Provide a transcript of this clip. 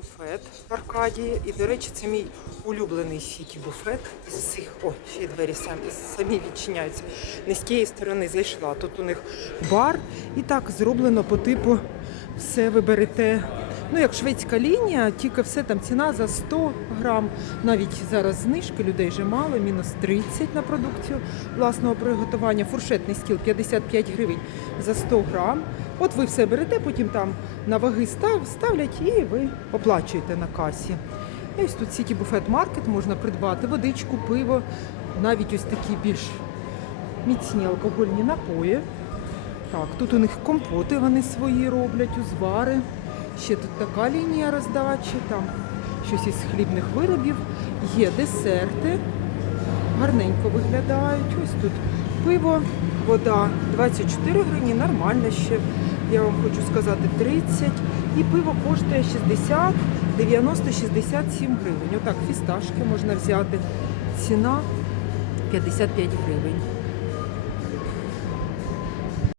буфет в Аркадії. І, до речі, це мій улюблений сіті буфет із всіх. О, ще двері самі, самі відчиняються. Не з тієї сторони зайшла. Тут у них бар. І так зроблено по типу все ви берете. Ну, як шведська лінія, тільки все там ціна за 100 грам. Навіть зараз знижки людей вже мало, мінус 30 на продукцію власного приготування. Фуршетний стіл 55 гривень за 100 грам. От ви все берете, потім там на ваги став, ставлять і ви оплачуєте на касі. І ось тут Сіті Буфет Маркет можна придбати водичку, пиво, навіть ось такі більш міцні алкогольні напої. Так, тут у них компоти вони свої роблять, узвари. Ще тут така лінія роздачі, там щось із хлібних виробів. Є десерти, гарненько виглядають. Ось тут пиво, вода 24 гривні, нормально ще. Я вам хочу сказати 30. І пиво коштує 60, 90, 67 гривень. Отак фісташки можна взяти. Ціна 55 гривень.